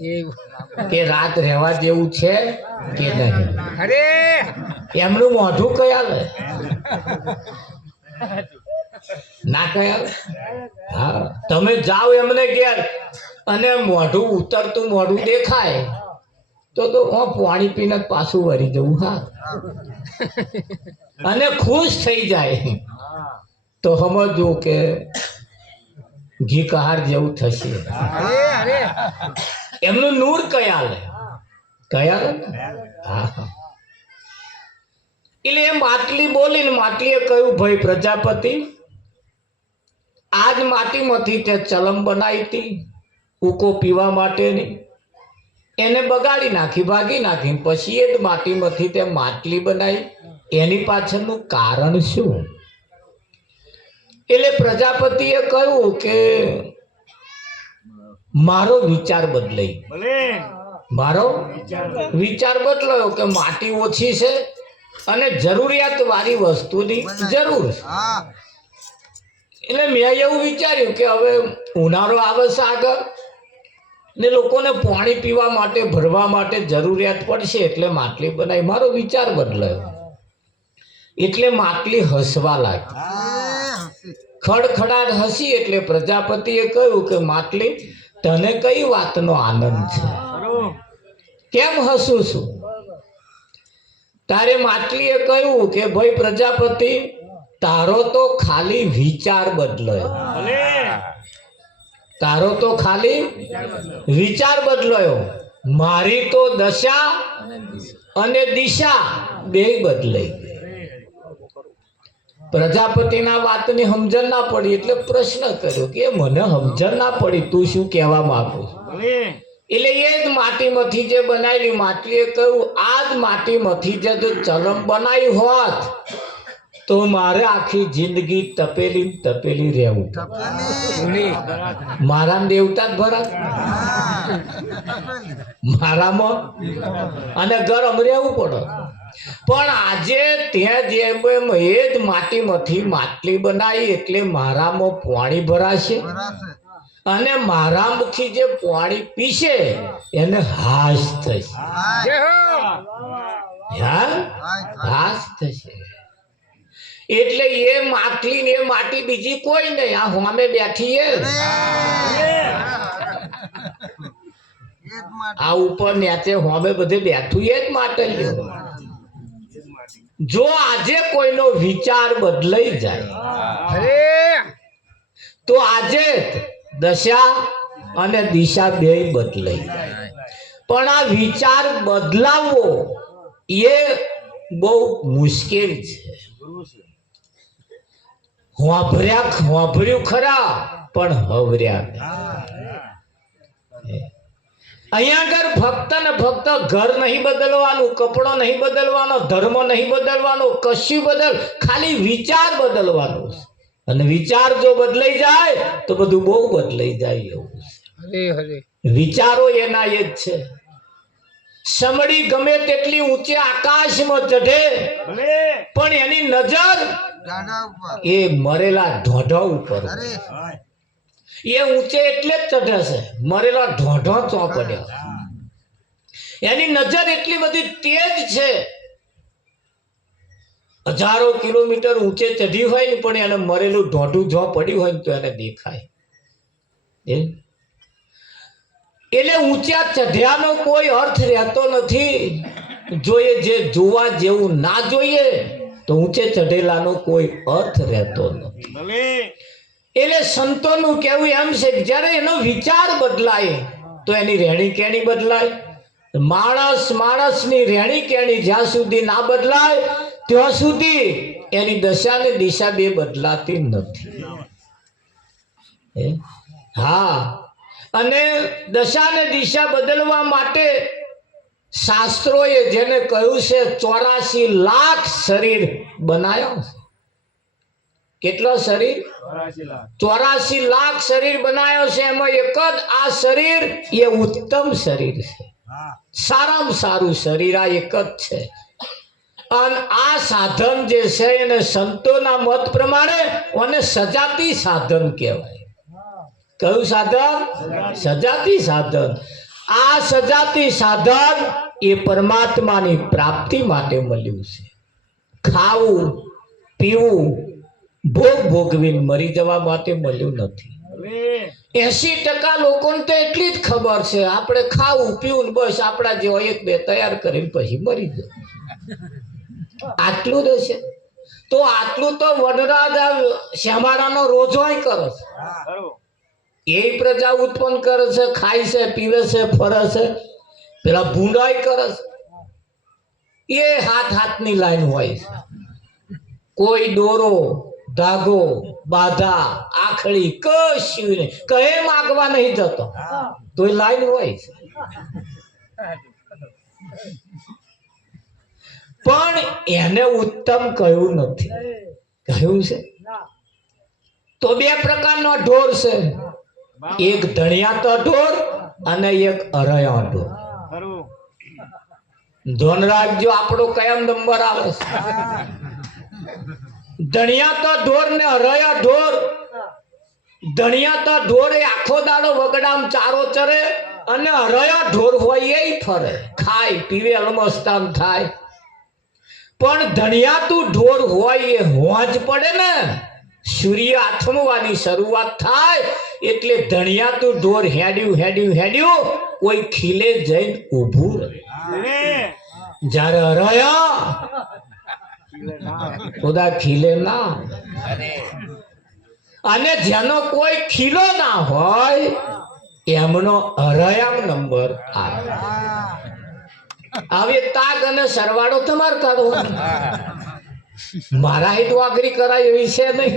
કે રાત રહેવા જેવું છે કે નહીં? અરે એમનું મોઢું કયા લે ના કયા? હા, તમે જાઓ એમને ઘેર અને મોઢું ઉતરતું મોઢું દેખાય તો પાણી પીને પાછું વળી જવું. હા, અને ખુશ થઈ જાય તો સમજવું કે ઘી કહાર જેવું થશે. અરે એમનું નૂર કયા લે ને? હા, એટલે એ માટલી બોલીને માટલીએ કહ્યું, ભાઈ પ્રજાપતિ, આજ માટીમાંથી તે ચલમ બનાવી હતી ઉકો પીવા માટેની, એને બગાડી નાખી, ભાગી નાખી, પછી એ જ માટીમાંથી તે માટલી બનાવી. એની પાછળનું કારણ શું? એટલે પ્રજાપતિએ કહ્યું કે મારો વિચાર બદલાઈ. મારો વિચાર બદલાયો કે માટી ઓછી છે અને જરૂરિયાત વાળી વસ્તુની જરૂર છે. એટલે મેં એવું વિચાર્યું કે હવે ઉનાળો આવે છે આગળ ને લોકોને પાણી પીવા માટે, ભરવા માટે જરૂરિયાત પડશે, એટલે માટલી બનાવી. મારો વિચાર બદલાયો એટલે માટલી હસવા લાગી. ખડખડાટ હસી એટલે પ્રજાપતિએ કહ્યું કે માટલી, તને કઈ વાતનો આનંદ છે? કેમ હસું છું? તારે માટલીએ કહ્યું કે ભાઈ પ્રજાપતિ, તારો તો ખાલી વિચાર બદલાયો. તારો તો ખાલી વિચાર બદલાયો, મારી તો દશા અને દિશા બે બદલાઈ. પ્રજાપતિના વાતની સમજણ ના પડી એટલે પ્રશ્ન કર્યો કે મને સમજણ ના પડી, તું શું કહેવા માંગુ? એટલે એ જ માટીમાંથી જે બનાવેલી, માટલીએ કહ્યું, આ જ માટીમાંથી જે ચલમ બનાવી હોત તો મારે આખી જિંદગી તપેલી તપેલી રહેવું. મારા દેવતા જ ભરા મારામાં અને ગરમ રહેવું પડે. પણ આજે ત્યાં જેમ એ જ માટીમાંથી માટલી બનાવી એટલે મારામાં પાણી ભરાશે અને મારામાંથી જે પાણી પીશે એને હાશ થશે. હાશ થશે. એટલે એ માટલી ને એ માટી બીજી કોઈ નહીં, આ હોમે બેઠી આ ઉપર નેચે હોમે બધે બેઠું એ જ માટલીઓ. જો આજે કોઈનો વિચાર બદલાઈ જાય તો આજે દશા અને દિશા બે બદલાઈ જાય. પણ આ વિચાર બદલાવવો એ બહુ મુશ્કેલ છે. વાપર્યું ખરા પણ હવર્યા. અહીંયા આગળ ફક્ત ને ફક્ત ઘર નહીં બદલવાનું, કપડો નહીં બદલવાનો, ધર્મ નહીં બદલવાનો, કશું ખાલી વિચાર બદલવાનો. અને વિચાર જો બદલાઈ જાય તો બધું બહુ બદલાઈ જાય એવું. વિચારો એના એ જ છે. સમડી ગમે તેટલી ઊંચે આકાશમાં ચઢે પણ એની નજર એ મરેલા ઢોઢા ઉપર. એ ઊંચે એટલે જ ચઢે છે, મરેલા ઢોઢો ચોપડ્યા. એની નજર એટલી બધી તેજ છે, હજારો કિલોમીટર ઊંચે ચઢી હોય ને પણ એને મરેલું ઢોઢું જો પડ્યું હોય ને તો એને દેખાય. એટલે ઊંચા ચઢ્યાનો કોઈ અર્થ રહેતો નથી. જો એ જે જોવા જેવું ના જોઈએ તો ઊંચે ચઢેલાનો કોઈ અર્થ રહેતો નથી. એટલે સંતોનું કહેવું એમ છે કે જ્યારે એનો વિચાર બદલાય તો એની રહેણી કેણી બદલાય. માણસની રહેણી કેણી જ્યાં સુધી ના બદલાય ત્યાં સુધી એની દશા ને દિશા બે બદલાતી નથી. હા, અને દશા ને દિશા બદલવા માટે શાસ્ત્રોએ જેને કહ્યું છે 84 લાખ શરીર બનાવ્યો. કેટલો શરીર? 84 લાખ શરીર બનાવ્યો છે. એમાં એક જ આ શરીર એ ઉત્તમ શરીર છે, સારામાં સારું શરીર આ એક જ છે. અને આ સાધન જે છે એને સંતોના મત પ્રમાણે અને સજાતી સાધન કહેવાય. કયું સાધન? સજાતી સાધન. આ સજાતી સાધન એ પરમાત્માની પ્રાપ્તિ માટે મળ્યું છે. ખાવું પીવું ભોગ ભોગવીને મરી જવા માટે મળ્યું નથી. 80% લોકોને તો એટલી જ ખબર છે આપણે ખાવું પીવું ને બસ આપણા જેવો એક બે તૈયાર કરીને પછી મરી જાય. આટલું જ હશે તો આટલું તો વનરાજ શ્યામારાનો રોજોય કરે છે. એ પ્રજા ઉત્પન્ન કરે છે, ખાય છે, પીવે છે, ફરે છે, પેલા ભૂંડાઈ કરે છે. એ હાથની લાઈન હોય છે. કોઈ દોરો ધાગો બાધા આખડી કશું નહીં, કહે માગવા નહીં જતો તો એ લાઈન હોય છે. પણ એને ઉત્તમ કહ્યું નથી. કહ્યું છે તો બે પ્રકારનો ઢોર છે, એક ધણિયાતો ઢોર અને એક અરયા ઢોર. ધોન રાખજો આપણો કયો નંબર આવે છે. ધણિયાતો ઢોર ને અરયા ઢોર. ધણિયાતો ઢોર એ આખો દાડો વગડામ ચારો ચરે અને અરયા ઢોર હોય એ ફરે, ખાય પીવે, અલમસ્તાન થાય. પણ ધણિયાતું ઢોર હોય એ હોંજ પડે ને, સૂર્ય આથમવાની શરૂઆત થાય એટલે ધણિયાતું ઢોર હેડ્યું કોઈ ખીલે જઈને ઊભું રહે. જ્યારે અરયા ખુદા ખીલે ના, અને જેનો કોઈ ખીલો ના હોય એમનો અરયામ નંબર આવે. હવે તાગ અને સરવાળો તમારે કાઢવાનો, મારા હિત વાગરી કરાય એવી છે નહીં.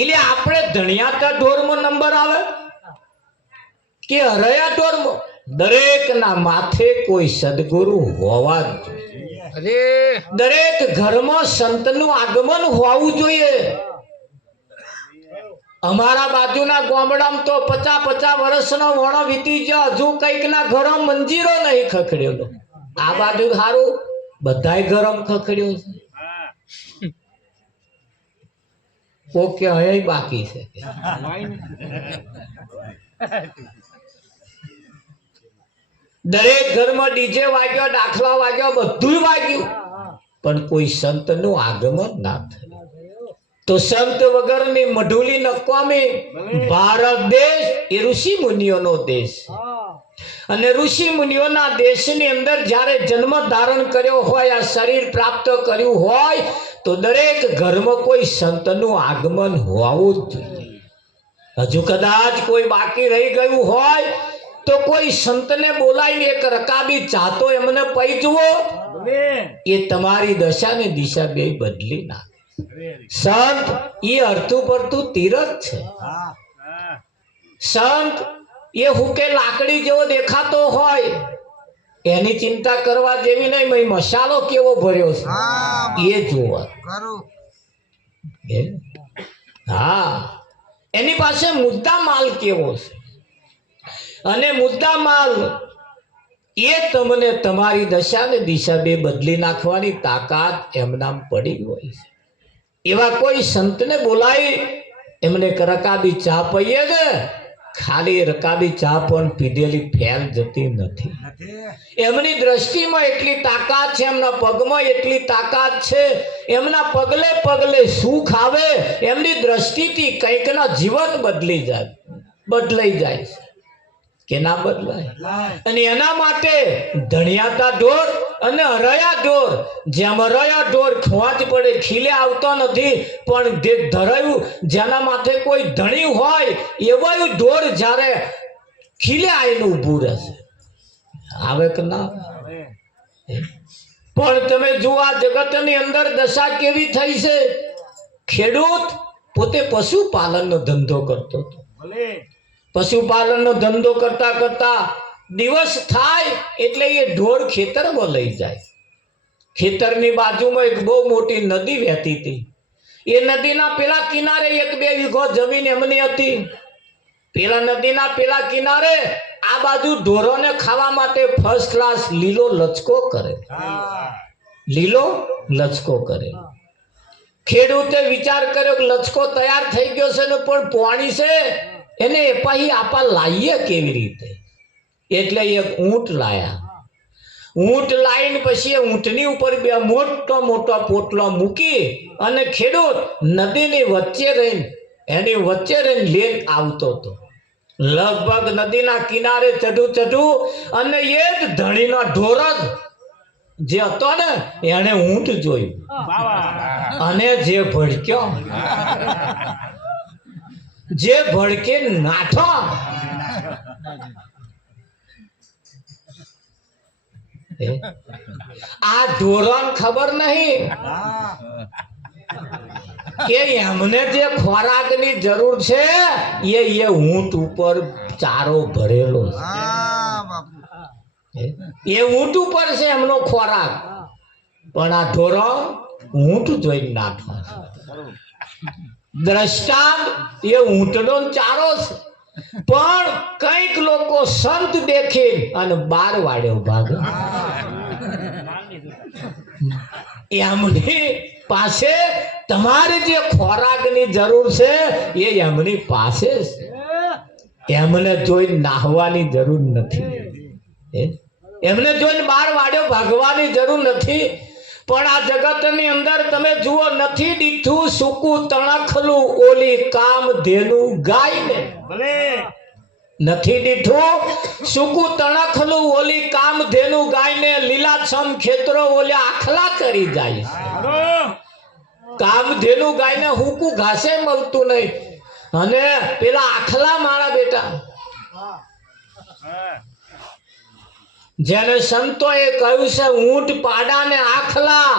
એટલે આપણે ધણિયાતા ઢોરમાં નંબર આવે કે અરયા ઢોરમાં? દરેક ના માથે કોઈ સદગુરુ હોવા જ જોઈએ. દરેક ઘરમાં સંતનું આગમન હોવું જોઈએ. અમારા બાજુના ગામડામાં તો 50 વર્ષનો વણો વીતી ગયો, હજુ કઈક ના ઘરો મંજીરો નહીં ખખડેલો. આ બાજુ સારું બધાય ગરમ ખખડ્યો છે. ઓકે અહીં બાકી છે. દરેક ઘરમાં ડીજે વાગ્યો, દાખલા વાગ્યો, બધું વાગ્યું, પણ કોઈ સંતનું આગમન ના થયું. તો સંત વગરની મઢુલી નકામી. ભારત દેશ એ ઋષિ મુનિઓનો દેશ, અને ઋષિ મુનિઓના દેશની અંદર જ્યારે જન્મ ધારણ કર્યો હોય, આ શરીર પ્રાપ્ત કર્યું હોય, તો દરેક ઘરમાં કોઈ સંતનું આગમન હોવું જ જોઈએ. હજુ કદાચ કોઈ બાકી રહી ગયું હોય તો કોઈ સંતને બોલાવીને એક રકાબી ચાતો એમને પૈ જુઓ, એ તમારી દશા ને દિશા બે બદલી નાખે. સંત એ અર્થું પડતું તીરથ છે. સંત એ હુકે લાકડી જેવો દેખાતો હોય એની ચિંતા કરવા જેવી નહીં, મસાલો કેવો ભર્યો છે એ જોવા. હા, એની પાસે મુદ્દા માલ કેવો છે, અને મુદ્દા માલ એ તમને તમારી દશા ને દિશા બે બદલી નાખવાની તાકાત એમનામ પડી હોય છે. એવા કોઈ સંતને બોલાવી એમને રકાબી ચા પીએ છે. ખાલી રકાબી ચા પણ પીધેલી ફેલ જતી નથી. એમની દ્રષ્ટિમાં એટલી તાકાત છે, એમના પગમાં એટલી તાકાત છે, એમના પગલે પગલે સુખ આવે, એમની દ્રષ્ટિથી કંઈકના જીવન બદલાઈ જાય છે કે ના બદલાય. અને એના માટે ધણિયાતા ઢોર અને અરયા ઢોર, જેમ અરયા ઢોર ખોંચ પડે ખીલે આવતો નથી, પણ ધરાયું જેના માથે કોઈ ધણી હોય એવા ઢોર જ્યારે ખીલે આવીને ઊભું રહેશે. આવે કે ના? પણ તમે જુઓ આ જગતની અંદર દશા કેવી થઈ છે. ખેડૂત પોતે પશુપાલનનો ધંધો કરતો હતો. પશુપાલનનો ધંધો કરતા કરતા દિવસ થાય એટલે એ ઢોર ખેતરમાં લઈ જાય. ખેતરની બાજુમાં એક બહુ મોટી નદી વહેતી હતી. એ નદીના પેલા કિનારે 1-2 વીઘો જમીન એમની હતી. પેલા નદીના પેલા કિનારે આ બાજુ ઢોરોને ખાવા માટે ફર્સ્ટ ક્લાસ લીલો લચકો કરે. ખેડૂતે વિચાર કર્યો કે લચકો તૈયાર થઈ ગયો છે ને પણ પાણી છે એને એપાહી આપા લાવીએ કેવી રીતે? એટલે એક ઊંટ લાયા. ઊંટ લાવીને પછી એ ઊંટની ઉપર બે મોટો મોટો પોટલો મૂકી અને ખેડૂત નદીની વચ્ચે રહીને એની વચ્ચે રહીને લઈને આવતો હતો. લગભગ નદીના કિનારે ચઢું અને એ જ ધણીનો ઢોર જ જે હતો ને એને ઊંટ જોયું અને જે ભડકે નાઠો. આ ઢોરણ ખબર નહીં કે એમને જે ખોરાકની જરૂર છે એ ઊંટ ઉપર ચારો ભરેલો છે. એ ઊંટ ઉપર છે એમનો ખોરાક, પણ આ ઢોરણ ઊંટ જોઈને નાઠો. દ્રષ્ટાંત એ ઊંટનો ચારો છે, પણ કઈક લોકો સંત દેખી અને બાર વાડ્યો ભાગે. એમની પાસે તમારે જે ખોરાકની જરૂર છે એ એમની પાસે છે. એમને જોઈને નાહવાની જરૂર નથી, એમને જોઈને બાર વાડ્યો ભાગવાની જરૂર નથી. પણ આ જગતની અંદર તમે જુઓ, નથી દીઠું સૂકું તણખલું ઓલી કામ ધેનું ગાયને. નથી દીઠું સૂકું તણખલું ઓલી કામ ધેનું ગાયને, લીલાછમ ખેતરો ઓલે આખલા કરી જાય. કામ ધેનું ગાયને હુકું ઘાસે મળતું નહીં, અને પેલા આખલા મારા બેટા જેને સંતોએ કહ્યું છે ઊંટ પાડા ને આખલા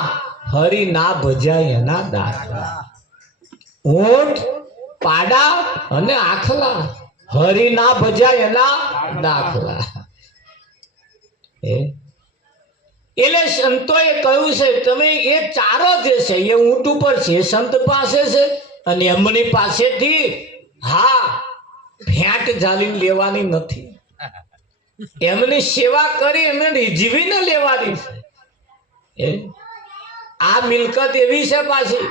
હરી ના ભજાય એના દાખલા. ઊંટ પાડા અને આખલા હરી ના ભજાય એના દાખલા. એટલે સંતોએ કહ્યું છે તમે એ ચારો જે છે એ ઊંટ ઉપર છે, સંત પાસે છે, અને એમની પાસેથી ભેંટ ઝાલીને લેવાની નથી. એમની સેવા કરી એમને રીઝવીને લેવાની છે. આ મિલકત એવી છે પાછી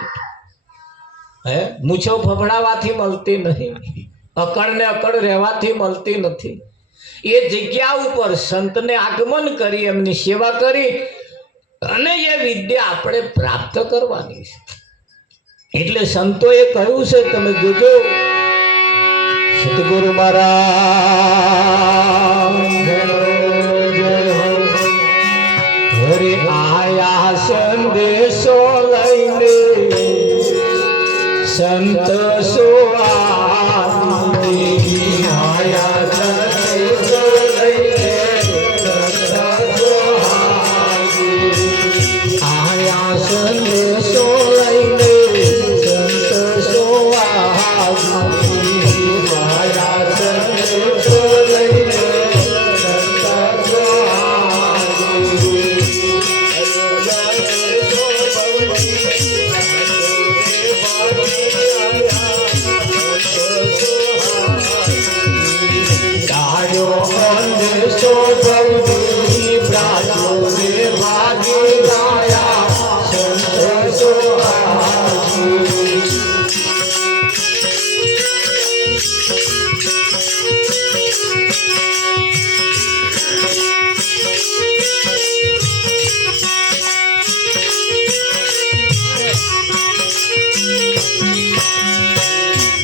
મૂછો ફફડાવાથી મળતી નહીં, અકડ ને અકડ રહેવાથી મળતી નથી. એ જગ્યા ઉપર સંતને આગમન કરી એમની સેવા કરી અને એ વિદ્યા આપણે પ્રાપ્ત કરવાની છે. એટલે સંતોએ કહ્યું છે, તમે જોજો, સદગુરુ મહારાજ હરે આયા સંદેશો લઈને સંત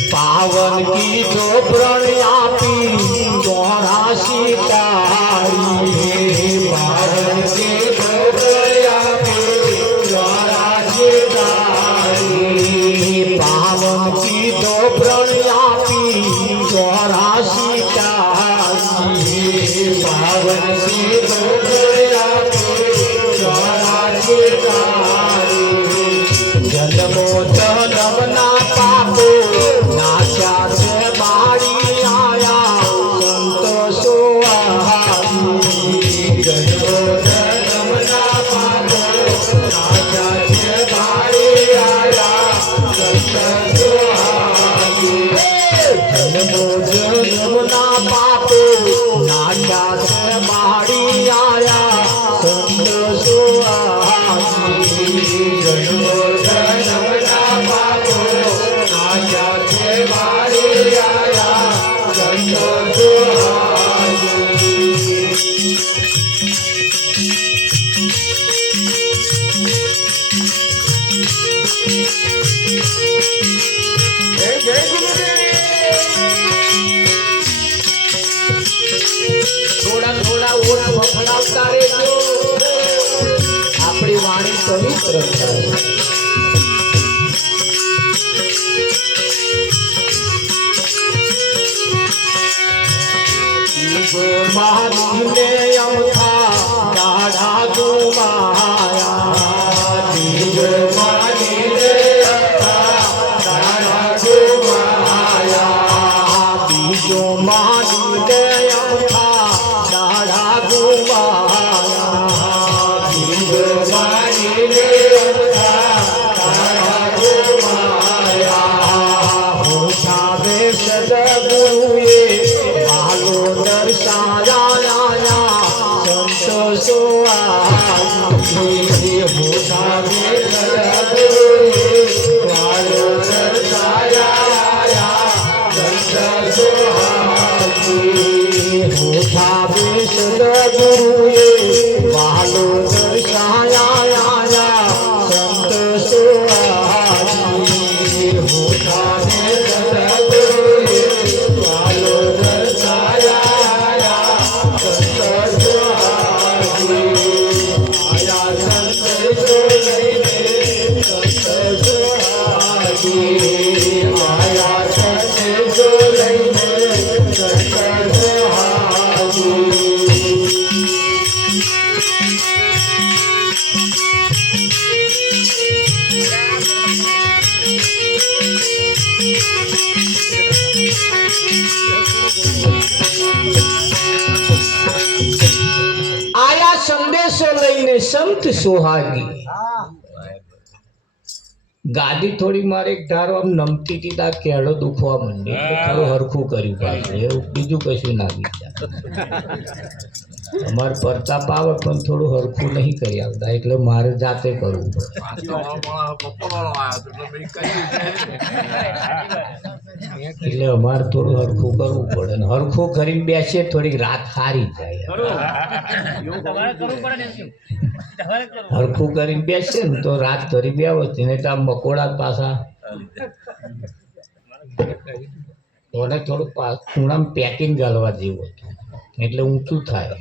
પાવન કીધો પ્રણ આપી 84 તાળી. પાવન કીધો પ્રણ આપી 84 તાળી. પાવન કીધો પ્રણ આપી 84 તાળી. પાવન કીધો પ્રણ આપી 84 તાળી. જન્મો જન્મના પાપો નાચ્યા છે મારી આયા સંતોષો આહારી. જન્મો જન્મના પાપો નાચ્યા છે મારી આયા સંતોષો આહારી. જન્મો જન્મના પાપો નાચ્યા છે મારી આયા સંતોષો આહારી. જન્મો જન્મના પાપો નાચ્યા છે મારી આયા સાંભળતા રહેજો, આપણી વાણી પવિત્ર થાય. મારીને અમથા દાડા ગુમાયા, બીજો મારીને દાડા ગુમાયા, બીજો મારીને અમથા દાડા ગુમાયા, બીજો મારીને અમથા દાડા ગુમાયા. હું સાબે સદગુરુએ વાલો દર્શાયા, સંતોષો આજી મોટા વાલો દર્શાયા, સંતોષો આજી મોટા સદગુરુએ વાલો દર્શાયા, સંતોષો આજી મોટા સંદેશો લઈને સંત સોહાગી. ગાદી થોડી મારે એક ધારો આમ નમતી હતી, તા કેળો દુખવા માંડી એટલે થોડું હરખું કર્યું પાછું, એવું બીજું કશું ના વિચાર. અમારે પ્રતાપ આવે પણ થોડું હરખું નહીં કરી આવતા એટલે મારે જાતે કરવું પડે. એટલે અમારે થોડું હરખું કરવું પડે ને હરખું કરીને બેસીએ થોડીક રાત હારી જાય. હરખું કરીને બેસે ને તો રાત ધરી બે વસ્તી ને તો મકોડા પાછા મને થોડું ખૂણામાં પેકિંગ ગાલવા જેવું હતું એટલે ઊંચું થાય.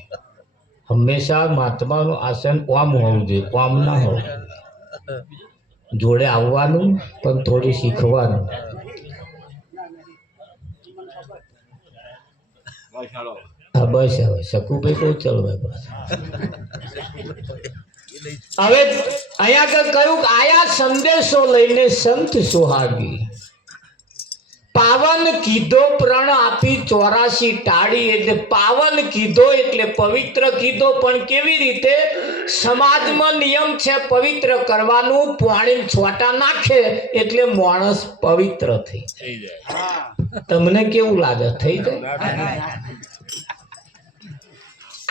હંમેશા મહાત્માનું આસન ઓમ હોવું જોઈએ, ઓમ ના હોવું. જોડે આવવાનું પણ થોડું શીખવાનું. હા બસ હવે શકુભાઈ બહુ ચલો ભાઈ. હવે અહીંયા કહ્યું કે આયા સંદેશો લઈને સંત સોહાગી, પાવન કીધો પ્રણ આપી 84 ટાળી. એટલે પાવન કીધો એટલે પવિત્ર કીધો, પણ કેવી રીતે? સમાજમાં નિયમ છે પવિત્ર કરવાનું, પાણી છોટા નાખે એટલે માણસ પવિત્ર થઈ જાય. તમને કેવું લાગે? થઈ જાય.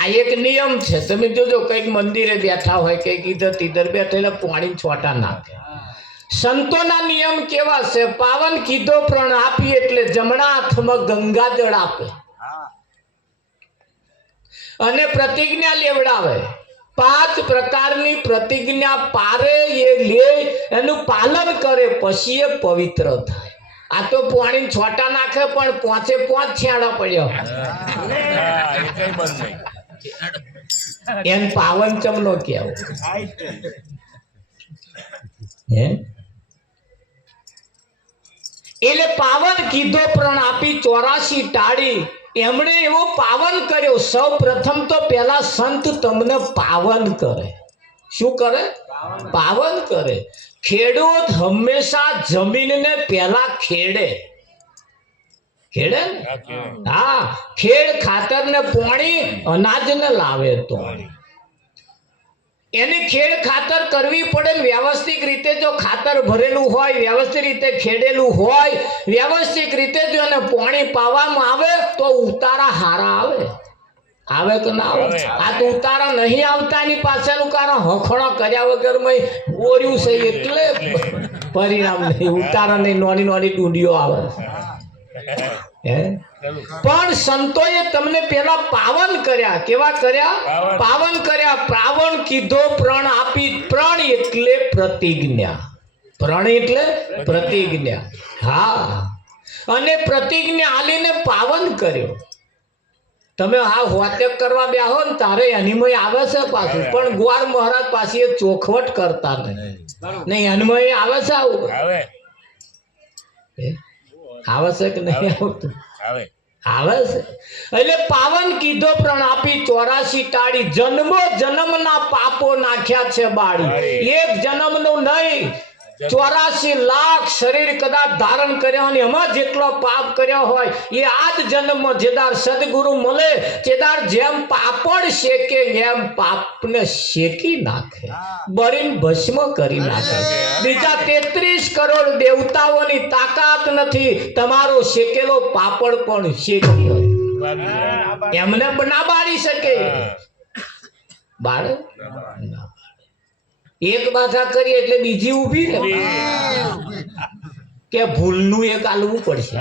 આ એક નિયમ છે. તમે જોજો કઈક મંદિરે બેઠા હોય કઈક ઈધર બેઠેલા પાણી છોટા નાખે. સંતોના નિયમ કેવા છે? પાવન કીધો પ્રણ આપી એટલે જમણા હાથમાં ગંગાજળ આપે અને પ્રતિજ્ઞા લેવડાવે. 5 પ્રકારની પ્રતિજ્ઞા પારે, એ લે, એનું પાલન કરે પછી એ પવિત્ર થાય. આ તો પાણી છોટા નાખે પણ 5 છેડા પડ્યો એમ પાવન ચમનો કેવો હે? એટલે પાવન કીધો પ્રણ આપી 84 ટાળી. એમણે એવો પાવન કર્યો. સૌ પ્રથમ તો પેલા સંત તમને પાવન કરે. શું કરે? પાવન કરે. ખેડૂત હંમેશા જમીનને પેલા ખેડે. ખેડે ને? હા, ખેડ ખાતર ને પાણી અનાજ ને લાવે તો એની ખેડ ખાતર કરવી પડે. વ્યવસ્થિત રીતે જો ખાતર ભરેલું હોય, વ્યવસ્થિત રીતે ખેડેલું હોય, વ્યવસ્થિત રીતે જો એને પાણી પાવામાં આવે તો ઉતારા હારા આવે. આવે તો ના આવે? આ તો ઉતારા નહીં આવતા. એની પાછળનું કારણ હખણો કર્યા વગર ઓર્યું છે એટલે પરિણામ નહીં. ઉતારા નહીં, નાની નાની ડુંડીઓ આવે. પણ સંતોએ તમને પેલા પાવન કર્યા. કેવા કર્યા? પાવન કર્યા. પાવન કીધો પ્રણ આપી. પ્રણ એટલે પ્રતિજ્ઞા. પ્રણ એટલે પ્રતિજ્ઞા. હા, અને પ્રતિજ્ઞા આલીને પાવન કર્યો. તમે આ વાતે કરવા બેહો ને તારે એનીમય આવે છે પાછું, પણ ગુવાર મહારાજ પાછી એ ચોખવટ કરતા નહીં એનમય આવે છે આવું આવે છે કે નહીં આવતું? આવે છે. એટલે પાવન કીધો પ્રણ આપી 84 ટાળી, જન્મો જન્મના પાપો નાખ્યા છે બાળી. એક જન્મનું નહીં 84 લાખ શરીર કદાચ ધારણ કર્યા અને એમાં જેટલો પાપ કર્યો હોય એ આજ જન્મમાં જેદાર સદગુરુ મળે તેદાર જેમ પાપડ શેકે એમ પાપને શેકી નાખે, બળીને ભસ્મ કરી નાખે. બીજા 33 કરોડ દેવતાઓની તાકાત નથી તમારો શેકેલો પાપડ પણ શેકી એમને ના બાળી શકે. બાળે એક બાધા કરીએ એટલે બીજી ઊભી ને કે ભૂલનું એક આલવું પડશે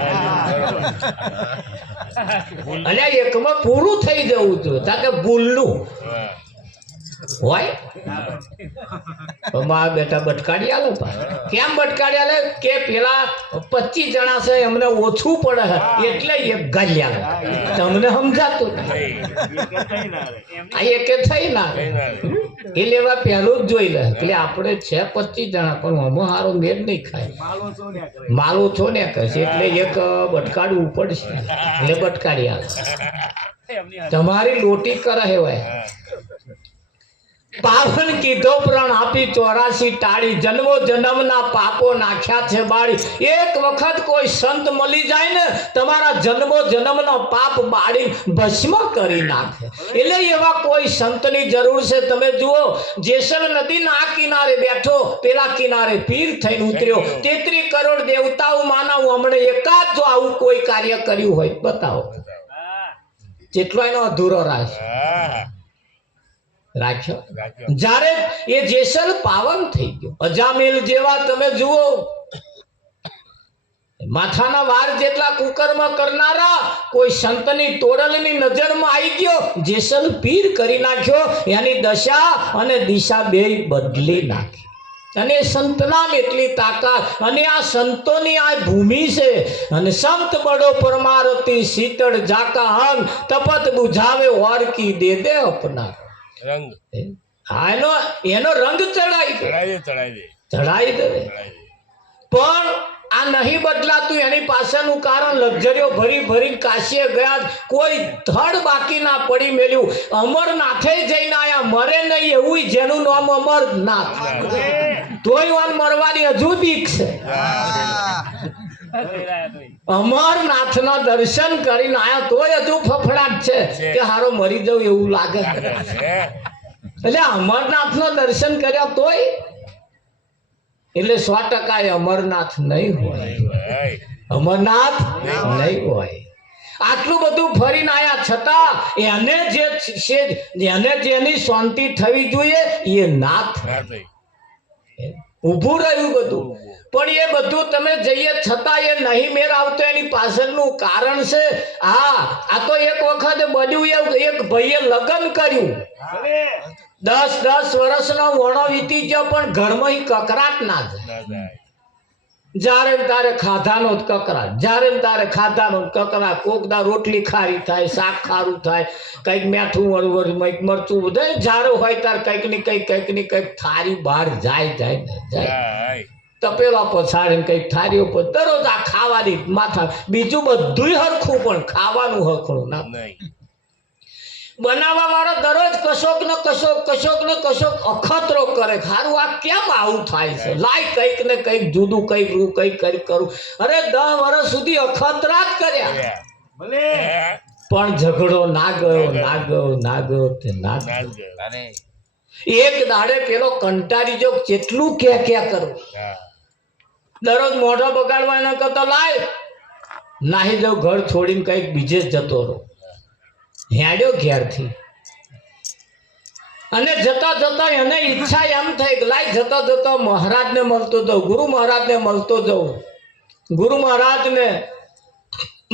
અને એકમાં પૂરું થઈ જવું જોઈએ કે ભૂલનું હોય. મારા બેટા બટકાડી આલો. કેમ બટકાડી આલે કે પેલા 25 જણા છે એમને ઓછું પડે એટલે એક ગાલી આલે. તમને સમજાતું આ એકે થઈ ના એ લેવા પહેલું જ જોઈ લે એટલે આપણે છે 25 જણા પણ આમાં સારો મેળ નહીં ખાય, માલો છો ને કહેશે એટલે એક બટકાડવું પડશે એટલે બટકાડી આલે. તમારી લોટી કરે હેવાય. પાવન કીધો પ્રણ આપી 84 ટાળી, જન્મો જન્મના પાપો નાખ્યા છે બાળી. એક વખત કોઈ સંત મળી જાય ને તમારા જન્મો જન્મનો પાપ બાળી ભસ્મ કરી નાખે. એટલે એવા કોઈ સંતની જરૂર છે. તમે જુઓ જેસલ નદીના આ કિનારે બેઠો પેલા કિનારે પીર થઈને ઉતર્યો. 33 કરોડ દેવતાઓ માનવ હમણે એકાદ જો આવું કોઈ કાર્ય કર્યું હોય બતાવો જેટલો એનો અધૂરો રાખ્યો. જ્યારે એ જેસલ પાવન થઈ ગયો અજામેલ જેવા તમે જુઓ માથાના વાર જેટલા કુકર્મ કરનારા કોઈ સંતની તોરલની નજરમાં આવી ગયો જેસલ પીર કરી નાખ્યો. એની દશા અને દિશા બે બદલી નાખી. અને સંતનામ એટલી તાકાત અને આ સંતોની આ ભૂમિ છે. અને સંત બડો પરમારતી શીતળ જાકા અંગ તપત બુઝાવે ઓરકી દે દે અપના રંગ. હા એનો રંગ ચડાઈ દે. પણ આ નહીં બદલાતું એની પાછળનું કારણ લક્ઝરીઓ ભરી ભરી કાશીએ ગયા કોઈ ધડ બાકી ના પડી મેલ્યું. અમરનાથે જઈને આયા મરે નહીં એવું જેનું નામ અમરનાથ તોય વાન મરવાની હજુ બીક છે. અમરનાથના દર્શન કરીને આયા તોય હજુ ફફડાટ છે કે હારો મરી જવું એવું લાગે. એટલે અમરનાથના દર્શન કર્યા તોય એટલે 100% અમરનાથ નહીં હોય. અમરનાથ નહીં હોય. આટલું બધું ફરીને આયા છતાં એને જેની શાંતિ થવી જોઈએ એ નાથ ઊભું રહ્યું બધું. પણ એ બધું તમે જઈએ છતાં એ નહીં મેર આવતો એની પાછળનું કારણ છે. આ તો એક વખત બન્યું એવું એક ભાઈએ લગ્ન કર્યું 10 વર્ષનો વણો વીતી ગયો પણ ઘરમાં કકરાટ ના જાય. જ્યારે તારે ખાધાનો જ કકરાટ, જ્યારે તારે ખાધાનો જ કકરાટ. કોકદા રોટલી ખારી થાય, શાક ખારું થાય, કંઈક મેઠું વળવર મરચું બધે જ્યારે હોય ત્યારે કંઈક ને કંઈક થારી બહાર જાય તપેલા પછાડીને કંઈક થારીઓ પર દરરોજ આ ખાવાની માથા. બીજું બધું હરખું પણ ખાવાનું હરખું ના. બનાવવા વાળો દરરોજ કશોક ને કશોક અખતરો કરે. ખારું આ કેમ આવું થાય છે? લાય કંઈક ને કંઈક જુદું કંઈક કરું. અરે 10 વર્ષ સુધી અખતરા જ કર્યા પણ ઝઘડો ના ગયો તે ના ગયો. એક દાડે પેલો કંટાળી જો કેટલું ક્યાં કરું. દરરોજ મોઢો બગાડવા ન કરતો લાય નાહી જાવ ઘર છોડીને કંઈક બીજે જતો રહો. હેડ્યો ઘેરથી અને જતા એને ઈચ્છા એમ થઈ કે લાય જતા મહારાજને મળતો જાઉં, ગુરુ મહારાજને મળતો જાઉં. ગુરુ મહારાજને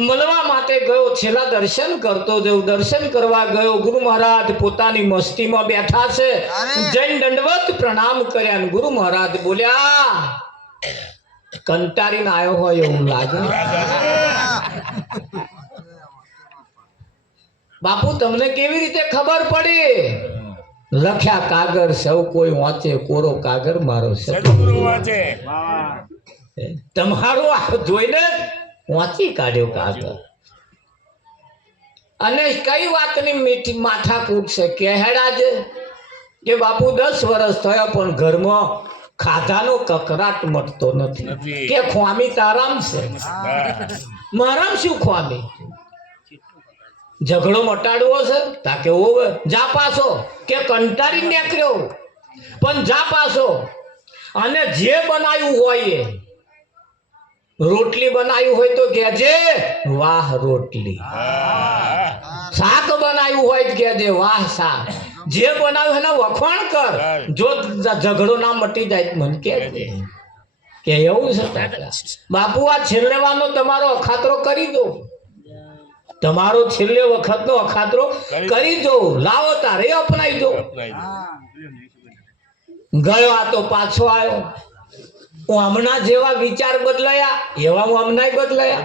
મળવા માટે ગયો. છેલ્લા દર્શન કરતો જાઉં. દર્શન કરવા ગયો. ગુરુ મહારાજ પોતાની મસ્તીમાં બેઠા છે. જૈન દંડવત પ્રણામ કર્યા. ગુરુ મહારાજ બોલ્યા કંટાળીને આવ્યો હોય એવું લાગે. બાપુ તમને કેવી રીતે ખબર પડી? લખ્યા કાગર સૌ કોઈ વાંચે, કોરો કાગર મારો સદગુરુ વાંચે. તમારું આ જોઈને વાંચી કાઢ્યો કાગર. અને કઈ વાતની મીઠી માથાકૂટ છે કહેડા છે કે બાપુ 10 વર્ષ થયા પણ ઘરમાં ખાધાનો કકરાટ મટતો નથી. કે ખવામી તારામ છે, મારામ શું ખવામી? ઝઘડો મટાડવો છે તાકે ઓવે જા પાછો, કે કંટાળી નીકળ્યો પણ જા પાછો. અને જે બનાવ્યું હોય એ રોટલી બનાવ્યું હોય તો કહેજે વાહ રોટલી, શાક બનાવ્યું હોય તો કહેજે વાહ શાક. જે બનાવ્યું એને વખાણ કર. જો ઝઘડો ના મટી જાય મને કહેજે કે એવું છે. બાપુ આ છેલ્લેવાનો તમારો અખાતરો કરી દો, તમારો છેલ્લે વખતનો અખાતરો કરી દો. લાવો તારે અપનાવી દો. ગયો આ તો પાછો આવ્યો. હમણાં જેવા વિચાર બદલાયા એવા હમણાં બદલાયા.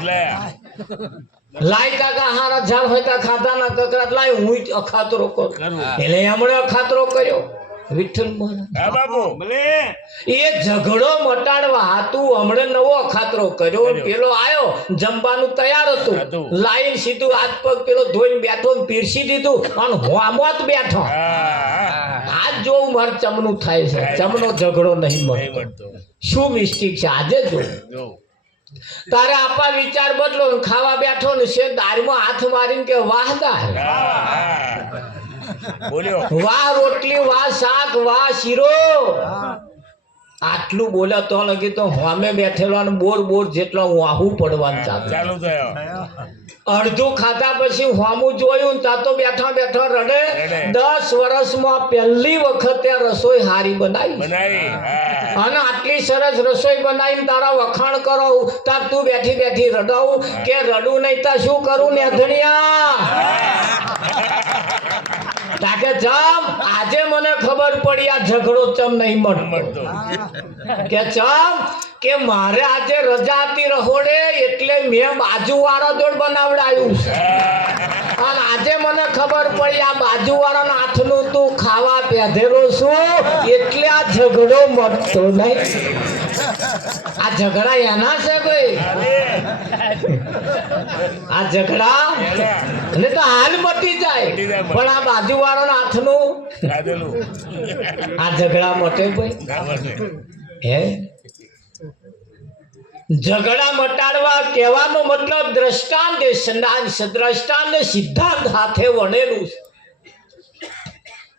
લાય કાકા હારા ઝાડ હોય તા ખાધા ના કકરાટ લાય હું અખાતરો કરું. એટલે હમણાં અખાતરો કર્યો. વિઠ્ઠલ એ ઝઘડો મટાડવા હતું હમણાં નવો અખાતરો કર્યો. પેલો આયો જમવાનું તૈયાર હતું, લાઈન સીધું હાથ પગ પેલો ધોઈને બેઠો પીરસી દીધું અને હોમત બેઠો. આજ જોવું મારે ચમનું થાય છે, ચમનો ઝઘડો નહીં મળતો. શું મિસ્ટેક છે આજે જો. તારે આપા વિચાર બદલો, ખાવા બેઠો ને છે દાળમાં હાથ મારીને કે વાહ દાળ, વાહ રોટલી, વાહ શાક, વાહ શીરો. આટલું બોલ્યા તો લગી તો હોમે બેઠેલો બોર બોર જેટલો વાહુ પડવાનું ચાલુ થયો. અડધું ખાધા પછી હોમું જોયું તા તો બેઠા બેઠા રડે. 10 વર્ષમાં પહેલી વખત રસોઈ હારી બનાવી. અને આટલી સરસ રસોઈ બનાવીને તારા વખાણ કરો તાર તું બેઠી બેઠી રડાવું કે રડું નહીં તા શું કરું ને ધણિયા? તાકે ચમ આજે મને ખબર પડી આ ઝઘડો ચમ નહીં મળતો. કે ચમ કે મારે આજે રજા હતી રહોડે એટલે મેં બાજુવાળો જોડ બનાવડાયું છે. અને આજે મને ખબર પડી આ બાજુવાળાના હાથનું તું ખાવા પહેધેલો છું એટલે આ ઝઘડો મળતો નહીં. આ ઝઘડા એના છે ભાઈ, આ ઝઘડા ને તો હાલ મટી જાય પણ આ બાજુવાળાના હાથનું આ ઝઘડા મટે ભાઈ. હે ઝઘડા મટાડવા કહેવાનો મતલબ દ્રષ્ટાંત સિદ્ધાંત હાથે વણેલું છે.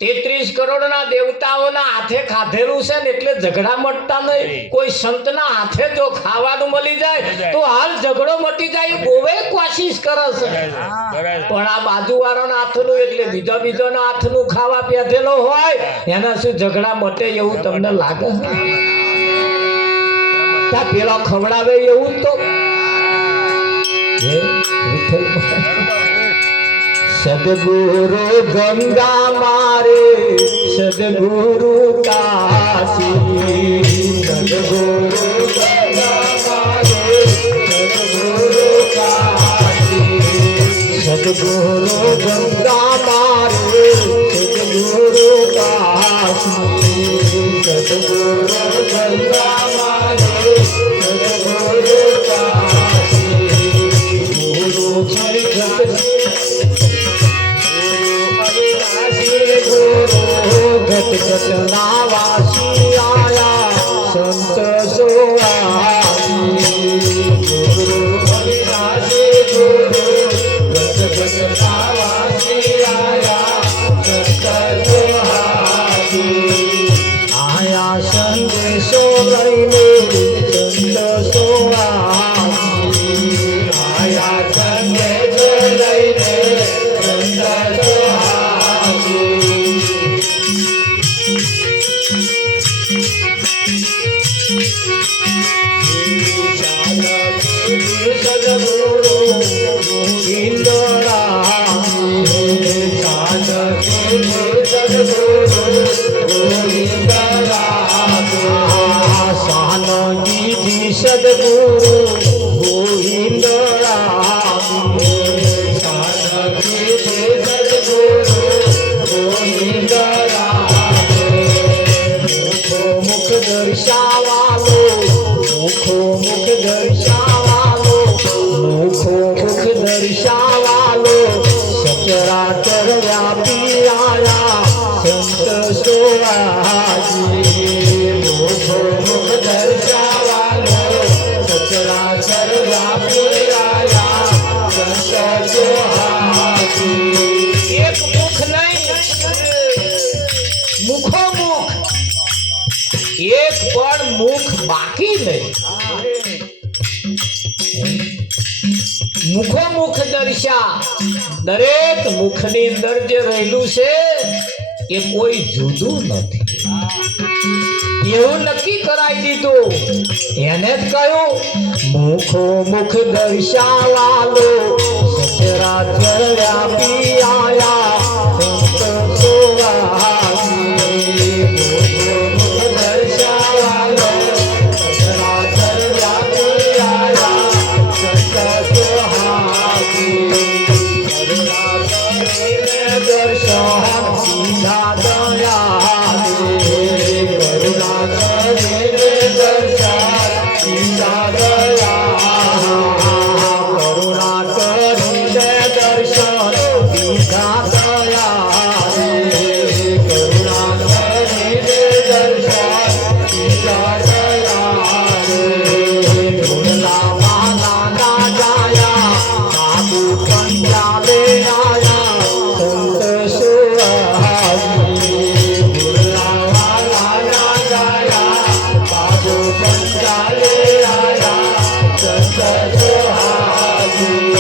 33 કરોડના દેવતાઓના હાથે ખાધેલું છે ને એટલે ઝઘડા મટતા નહીં. કોઈ સંતના હાથે જો ખાવાનું મળી જાય તો હાલ ઝઘડો મટી જાય બોવે કોશિશ કરે છે. પણ આ બાજુવાળાના હાથનું એટલે બીજાના હાથનું ખાવા પહેધેલો હોય એના શું ઝઘડા મટે એવું તમને લાગે? પેલો ખવડાવે એવું તો સદગુરુ ગંગા મારે સદગુરુ કાશી, સદગુરુ ગંગા મારે સદગુરુ કાશી, સદગુરુ ગંગા મારે સદગુરુ કાશી, સદગુરુ ગંગા મારે સદગુરુ કાશી. ગુરુ ઘટ ઘટ નાવાસી આયા સંત સોવાસી. ગુરુ અવિનાશી ગુરુ ઘટ ઘટ નાવાસી આયા સંત સોહાસી. આયા સંદેશો લઈને સચરાચર વ્યાપી આયા સંત સોહાજી મુખ મુખ દર્શાવાનો સચરાચર વ્યાપી આયા સંત સોહાજી એક મુખ નહીં મુખો મુખ એક પણ મુખ બાકી નહીં મુખો મુખ દર્શા દરેક મુખની અંદર જે રહેલું છે એ કોઈ જુદું નથી એવું નક્કી કરાવી દીધું એને જ કહ્યું મુખો મુખ દર્શાવાલો સચરાચર વ્યાપી આયા સંત સોહાજી મુખો મુખ દર્શાવાલો સચરાચર વ્યાપી આયા સંત સોહાજી દર્શન સીધા દયા કરુણા કરીને દર્શન સીધા દયા કરુણા કરીને દર્શન સીધા દયા કરુણા કરીને દર્શન સીધા દયા ગુણલા માના ના જાયા બાબુ પંજાબે આયા સંત સોહાજી ગુણલા માના ના જાયા બાબુ પંજાબે આયા સંત સોહાજી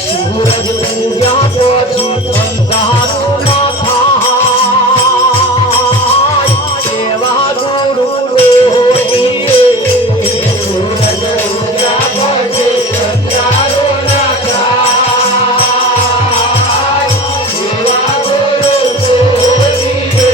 સૂરજ ઉગ્યા પછી અંધારું ના થાય એવા ગુરુ રોહીએ સૂરજ ઉગ્યા પછી અંધારું ના થાય એવા ગુરુ રોહીએ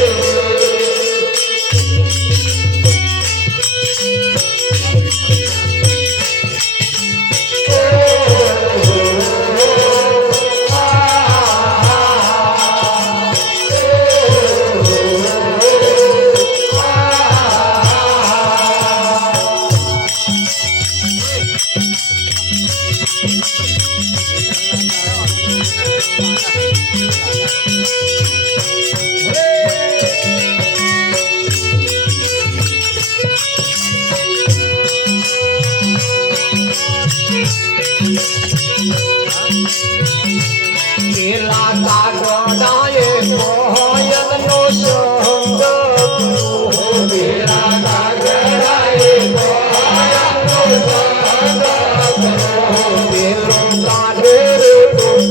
કેલા કાગડાએ કોયલનો સંગ કેલા કાગડાએ કોયલનો સંગ પેલો કાગે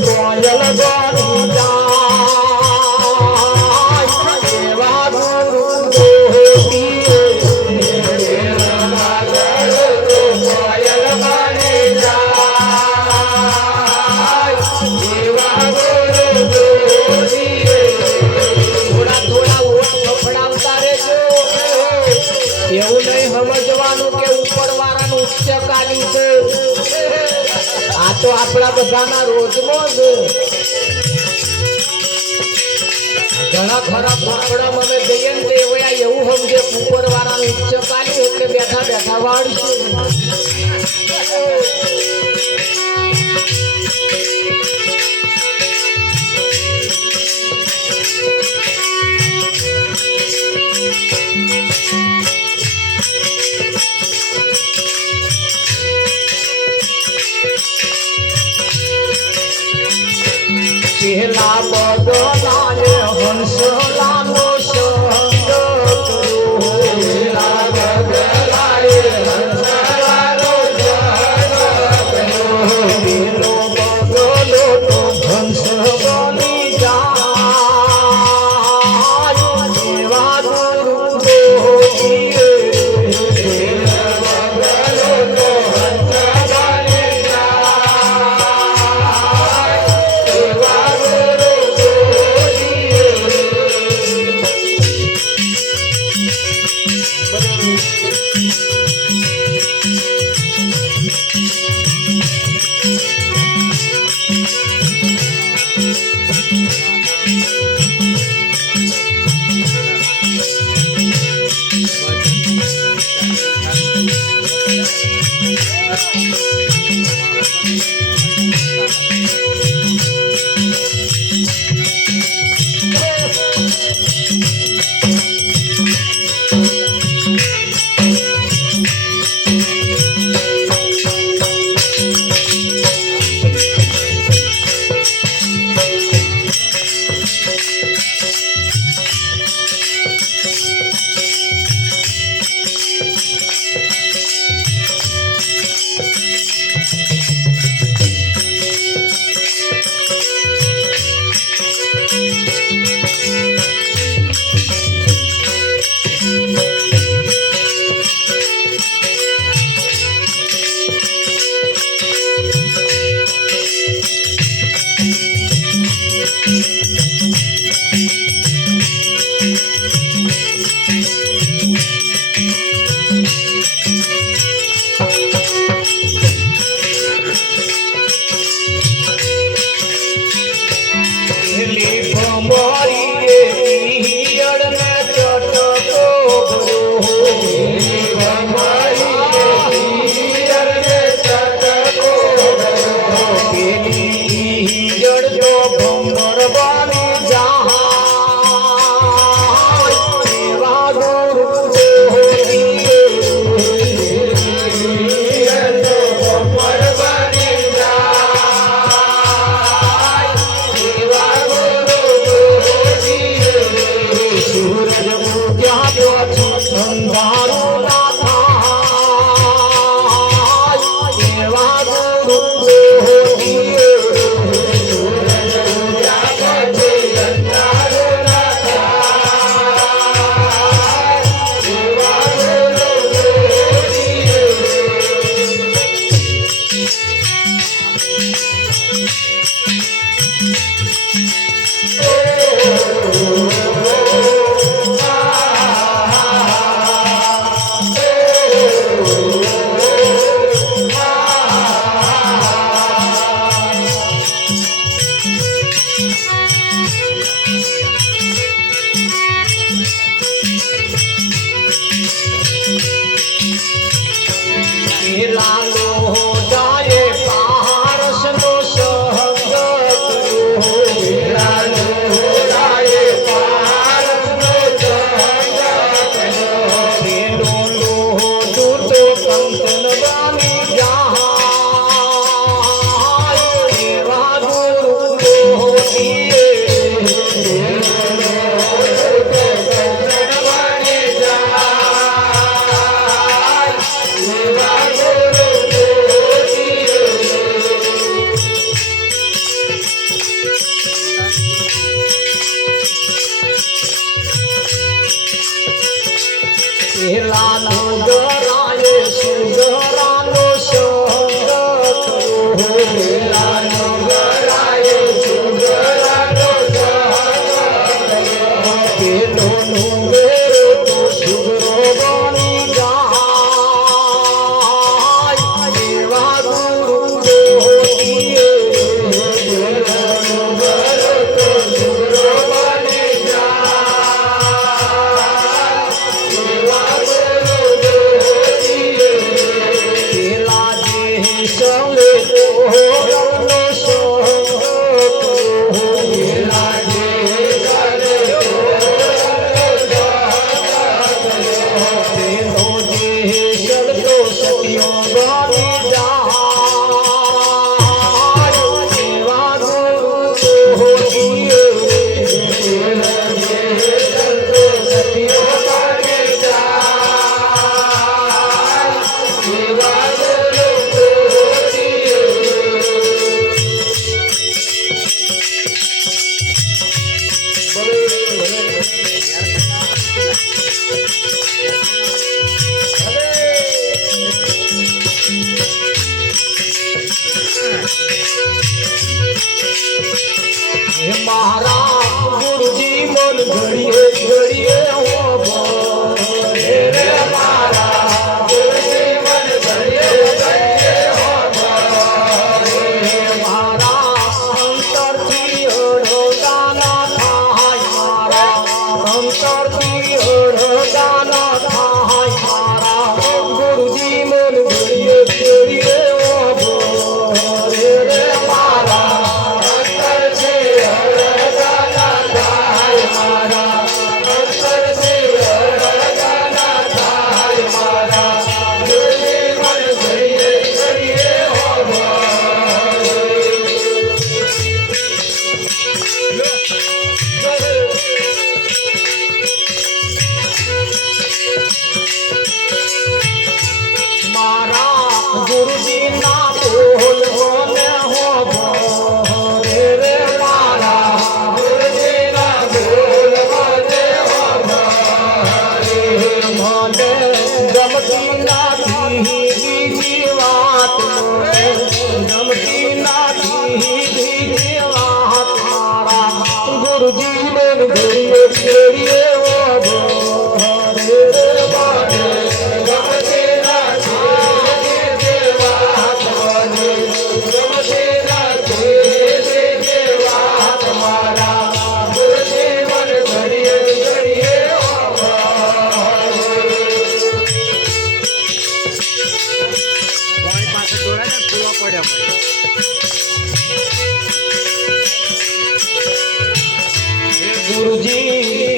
કોયલ ગાડી જાય એવા ગુરુ રોહીએ કેલા કાગડો કોયલ ગાડી જાય એવા ગુરુ રોહીએ થોડા થોડા ઓટ ફફડાવતા રહેજો એવું નહીં સમજવાનું કે ઉપરવાળાનું ઉચ્ચ કાલી છે આ તો આપણા બધાના રોજનો જ ઘણા ખરા ફફડા અમે જઈએ ને તે એવું સમજે ઉપરવાળાનું ઉચ્ચ કાલી એટલે બેઠા બેઠા વાળશું પહેલા બદલાય હંસલાનો સંગ પહેલા બદલાય હંસલાનો સંગ પેલો બદલો તો હંસ બની જાય એવા ગુરુ રોહીએ પેલા બદલો તો હંસ બની જાય એવા ગુરુ રોહીએ લાલો જાય પારસનો સહંગ કર્યો લાલો જાય પારસનો સહંગ કર્યો પેલો લોહો દૂતો કંકન બની જાય એવા ગુરુ લોહો દીએ લાલો દરાએ સુગરાનો સંગ કર્યો લાલો દરાએ સુગરાનો સંગ કર્યો પેલો નુંગેરો તો સુગરો બની જાય એવા ગુરુ દોહીએ નુંગરો તો સુગરો બની महाराज गुरुजी मन घड़िए घड़िए हो रे महाराज गुरुजी मन घड़िए घड़िए हो रे महाराज अंतर की गाना थाय मारा अंतर की गाना थाय मारा गुरुजी मन घड़िए घड़िए हो रे महाराज अंतर से गुरुजी ना बोल बोले हो रे मारा गुरुजी ना बोल बोले हो रे मोने गमती ना दी बात गमती ना दी बात मारा गुरुजी ने घड़िए घड़िए हो रे मारे गमती ना गुरुजी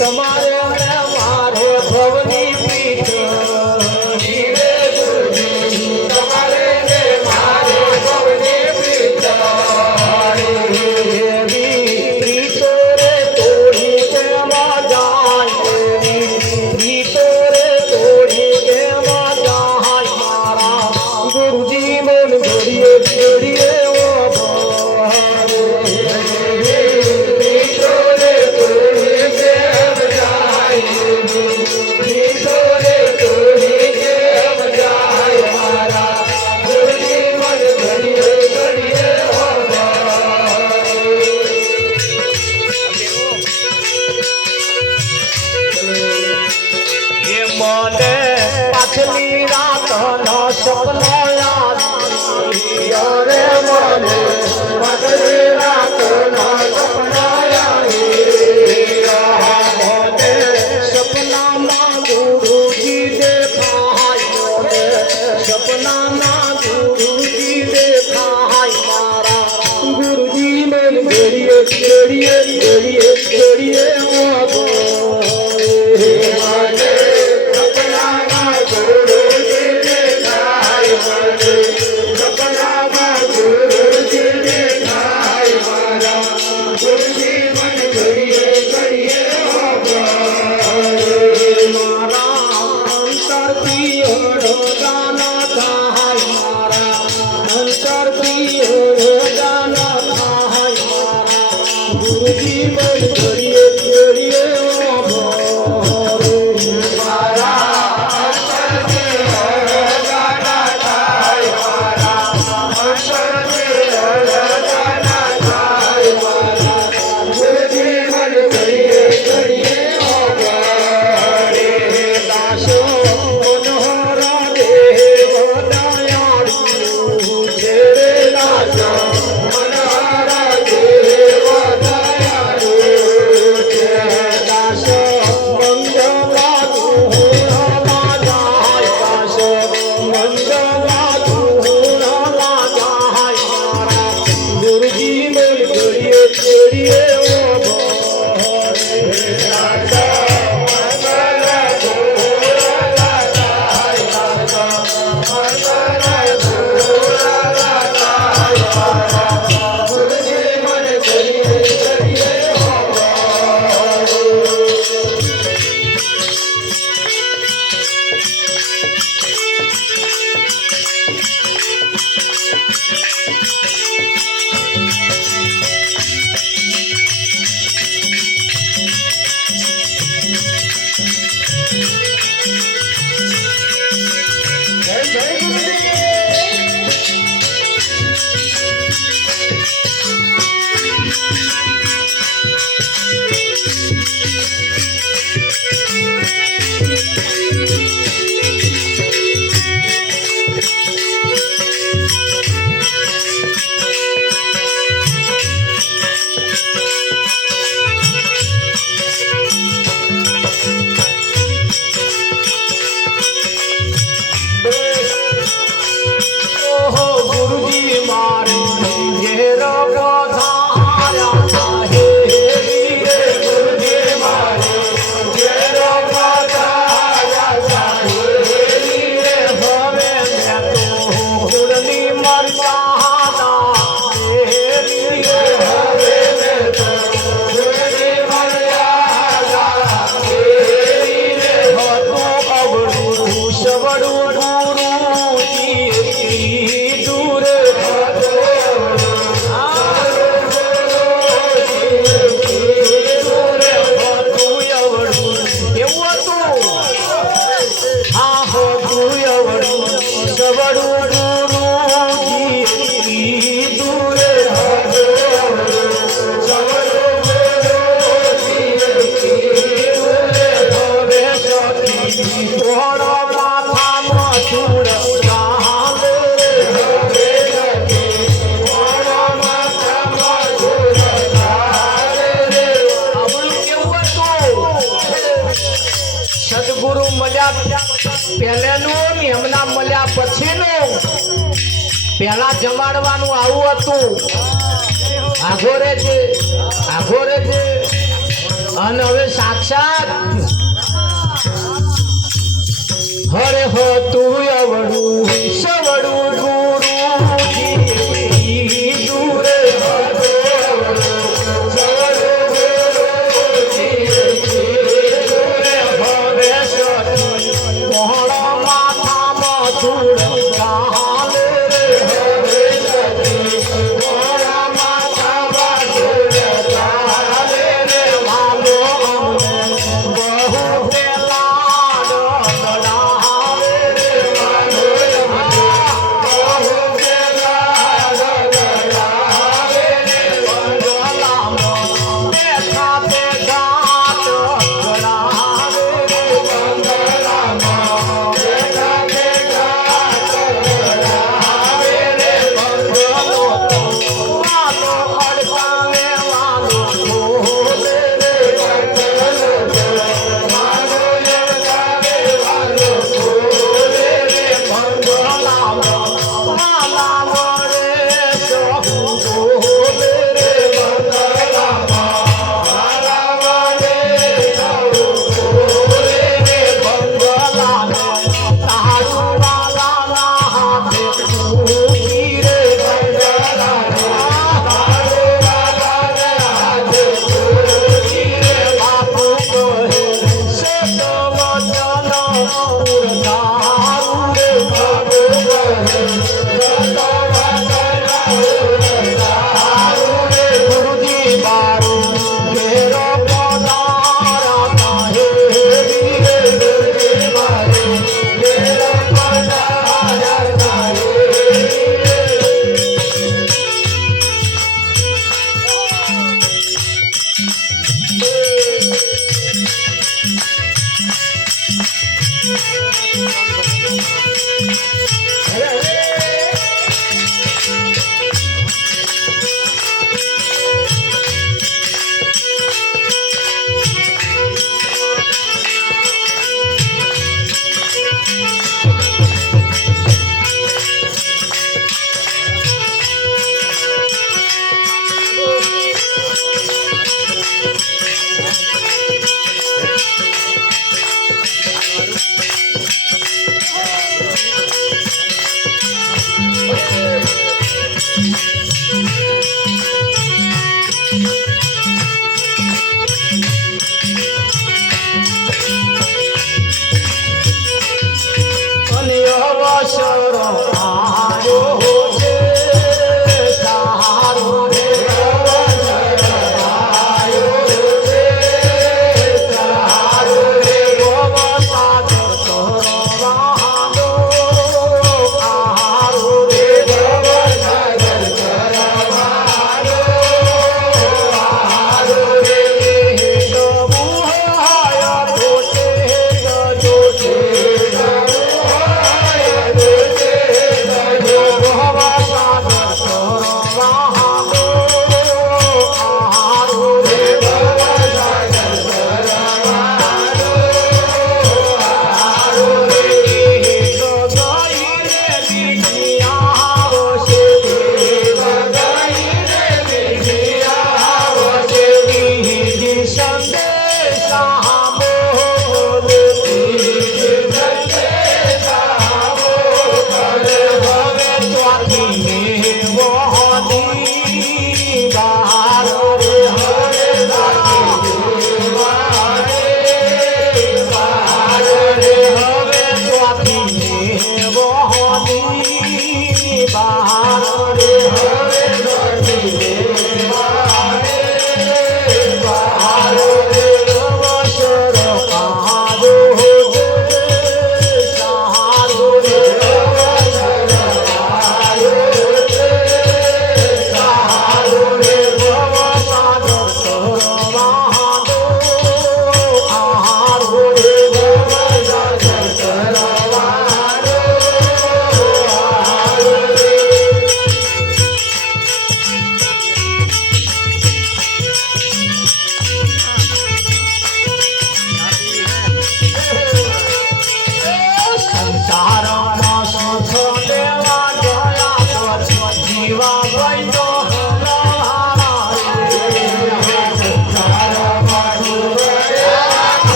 तुम्हारे मारो भवनी पीठ रे गुरुजी तुम्हारे मारो भवनी पीठ तोरे तोड़ी के जाए तोरे तोड़ी के जाए मारा गुरुजी मन घड़िए घड़िए મને પાછલી રાત નો સપનો યાદ રે મને પાછલી રાત નો સપનો યાદ સપનામાં ગુરુજી દેખાય સપનામાં ગુરુજી દેખાય મારા ગુરુજી ને ઘડીએ ઘડીએ ઘડીએ ઘડીએ વાગો મને સપનામાં ગુરુજી દેખાય મને સપનામાં ગુરુજી દેખાય મારા ગુરુજી મને ઘડીએ ઘડીએ વાગો મારા અંતરથી હળગાન થાય મારા અંતરથી હળગાન થાય મારા ગુરુજી મને ઘડીએ ઘડીએ વાગો મારા અંતરથી હળગાન થાય મારા અંતરથી હળગાન થાય મારા ગુરુજી મને ઘડીએ ઘડીએ વાગો દાસો મનોહરા દેવ દયાળુ છે રે દાસો મનોહરા દેવ દયાળુ છે દાસો મંગલા તુહરા જાય દાસો મંગલા તુહરા જાય મારા ગુરુજી ને ઘડીએ ઘડીએ વાગો ઓહો ગુરુજી મારે ઘેર પધાર્યા હે વીરે ગુરુજી મારે ઘેર પધાર્યા હે વીરે હવે મેં તો ગુરની મર્યાદા હે વીરે હવે મેં તો ગુરની મર્યાદા હે વીરે હતો અવળું સવળું ગુરુજી દૂર હતો દૂર હતું અવળું કેવું હતું હા હતું અવળું સવળું ગુરુજી દૂર હતું સવળું ગુરુજી દૂર હવે સખી થોડો માથામાં ધૂળ ચાલે હવે સખી થોડો માથામાં ધૂળ ચાલે આપણું કેવું હતું સદગુરુ મળ્યા પહેલેનું ને એમના મળ્યા પછીનું પહેલા જમાડવાનું આવું હતું આઘોરે છે અને હવે સાક્ષાત હરે હો તું અવળું સવળું ગુરુજી દૂર હતો સવળું ગુરુજી દૂર હવે સખી મોહળા માથામાં ધૂળ ચાલે હવે સખી મોહળા માથામાં ધૂળ ચાલે વાલો અમને બહુ પેલા ડગડાવે વાલો અમને બહુ પેલા ડગડાવે બંગલામાં બેઠા બેઠા ડગડાવે બંગલામાં બેઠા બેઠા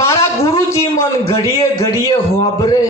મારા ગુરુજી મન ઘડીએ ઘડીએ હોબરે